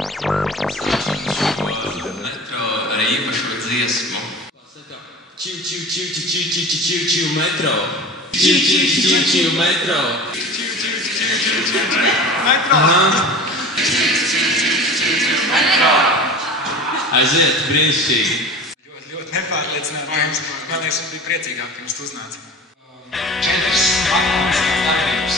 Metro ar īpašo dziesmu. Čiu, čiu, čiu, čiu, čiu, čiu, čiu, čiu, čiu, metro. Čiu, čiu, čiu, čiu, metro. Metro. Aiziet, brīnišķīgi. Ļoti nepārliecināti. Man liekas, viņš bija priecīgāk, pirms tu uznāci. 4 aktuālās darbības.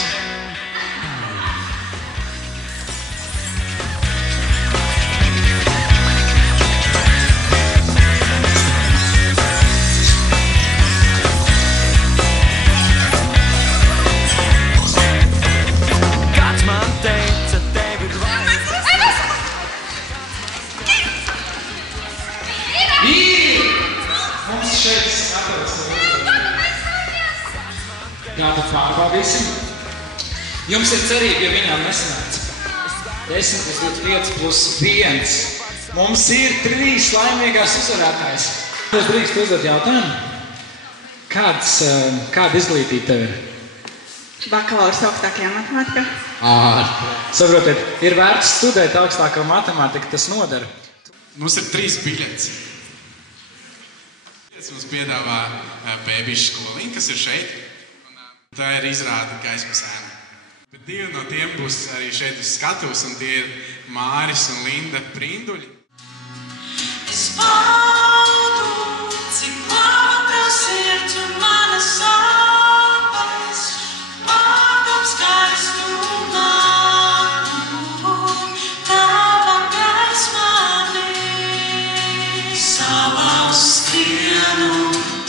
Mums šeit skatos gada pārbaudīsim. Jums ir cerība, ja viņām nesanāca. 10 plus 25 plus 1. Mums ir 3 laimīgās uzvarētājas. Es drīkst uzdot jautājumu. Kāda izglītība tev ir? Bakalaurs augstākajā matemātikā. Saprotiet, ir vērts studēt augstāko matemātiku, tas nodara. Mums ir 3 biļetes. Mums piedāvā bēbišu skoliņu, kas ir šeit. Tā ir izrāde Gaismas ēna. Bet 2 no tiem būs arī šeit uz skatuves, un tie ir Māris un Linda Prinduļi. Es baudu, cik laba tev sirds un manas sāpes, pārdom skaistumā, tava gaismanī, savās skrienu,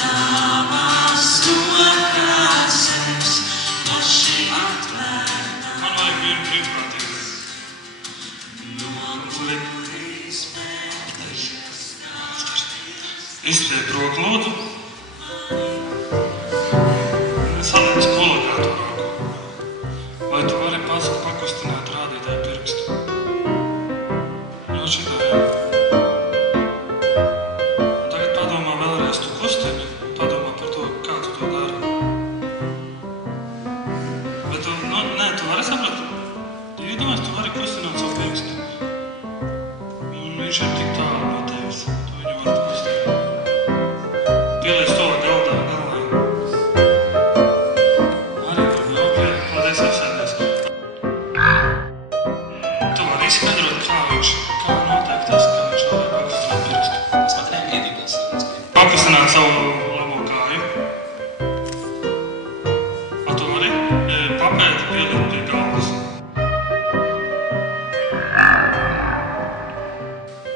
tavās nokrāsēs, plaši atvērtā. Man vajag vienu brīvprātīgu. Izstiep roku lūdzu. Saliec kolorātu roku. Vai tu vari pats pakustināt rādītāju pirkstu? Ļoti šitā, jā. Un tagad padomā vēlreiz tu kustini. Padomā par to, kā tu to dari. Bet tu, tu vari saprast? Iedomājies, tu vari kustināt savu pirkstu. Un viņš ir tik tālu no tevis. Tu viņu vari kustināt. Pieliec to galdā, galvā. Arī tur, ok, paldies, apsēdies. Tu vari izskaidrot, kā notiek tas, ka viņš nevar pakustināt pirkstu. Es pat iedīgos. Pakustināt savu labo kāju. A tu vari papēti pielikt pie galvas.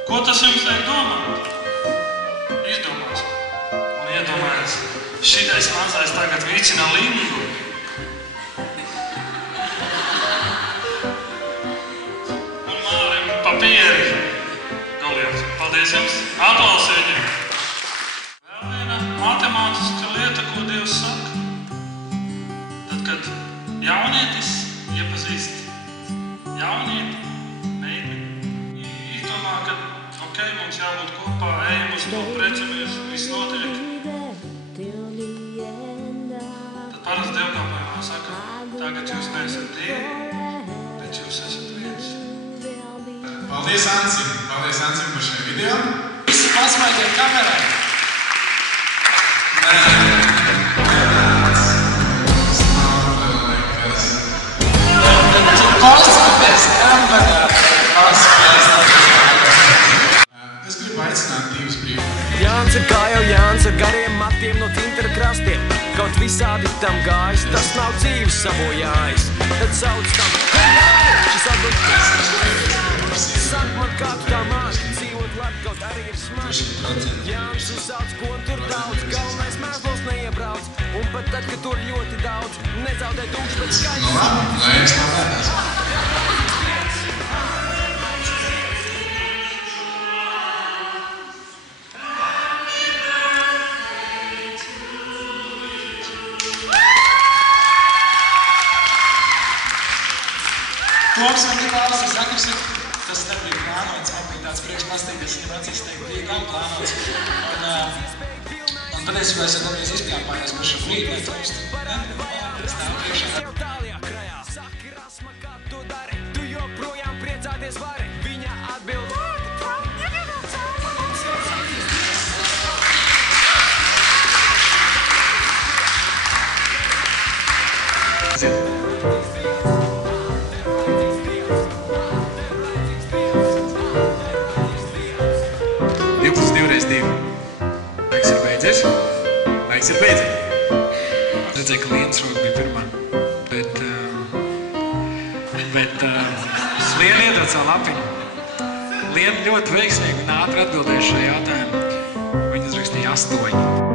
Ko tas jums liek domāt? Izdomās. Un iedomājies, šitais mazais tagad vicina Lindu. Un Mārim papieri. Doliet. Paldies jums. Aplausi viņiem. Vēl viena matemātiska lieta, ko Dievs saka. Tad, kad jaunietis iepazīst jaunieti, meiteni, izdomā, ka ok, mums jābūt kopā, ejam uz to, precamies, viss notiek. Tad parasti dievkalpojumā saka, tagad jūs neesat 2, bet jūs esat 1. Paldies Ancim! Paldies Ancim par šajā video. Visi pasmaidiet kamerai. Koncentrēs kamerā. Es gribu aicināt 2 brīvprātīgus. Jānis ir kā jau Jānis ar gariem matiem no Tintera krastiem. Kaut visādi tam gājis, tas nav dzīves sabojājis. Tad sauc tam, hei, šis atbildīs. Saka man, kā tu tā māki, dzīvot labi, kaut arī ir smagi. Jānis uzsauc, ko tur daudz, galvenais mēslos neiebrauc. Un pat tad, kad tur ļoti daudz, nezaudē dūkš, bet skaidrs. No labi, lai es labētās. Mums viņa klāvas ir sakrusi, tas nebija plānots, man bija tāds priekšmastīgas, ja vecīs teikt, bija gan plānots. Un patiesībā es nebija izpļāpājies par šo brīdi, netrūkst. Stāv priekšā. Saki rasma, kā tu dari, tu joprojām priecāties vari. Viņa Laiks ir beidzies. Laiks ir beidzies. Redzēju, ka Lienas roka bija pirmā. Bet Liena iedod savu lapiņu. Liena ļoti veiksmīgi un ātri atbildēja šo jautājumu. Viņa uzrakstīja 8.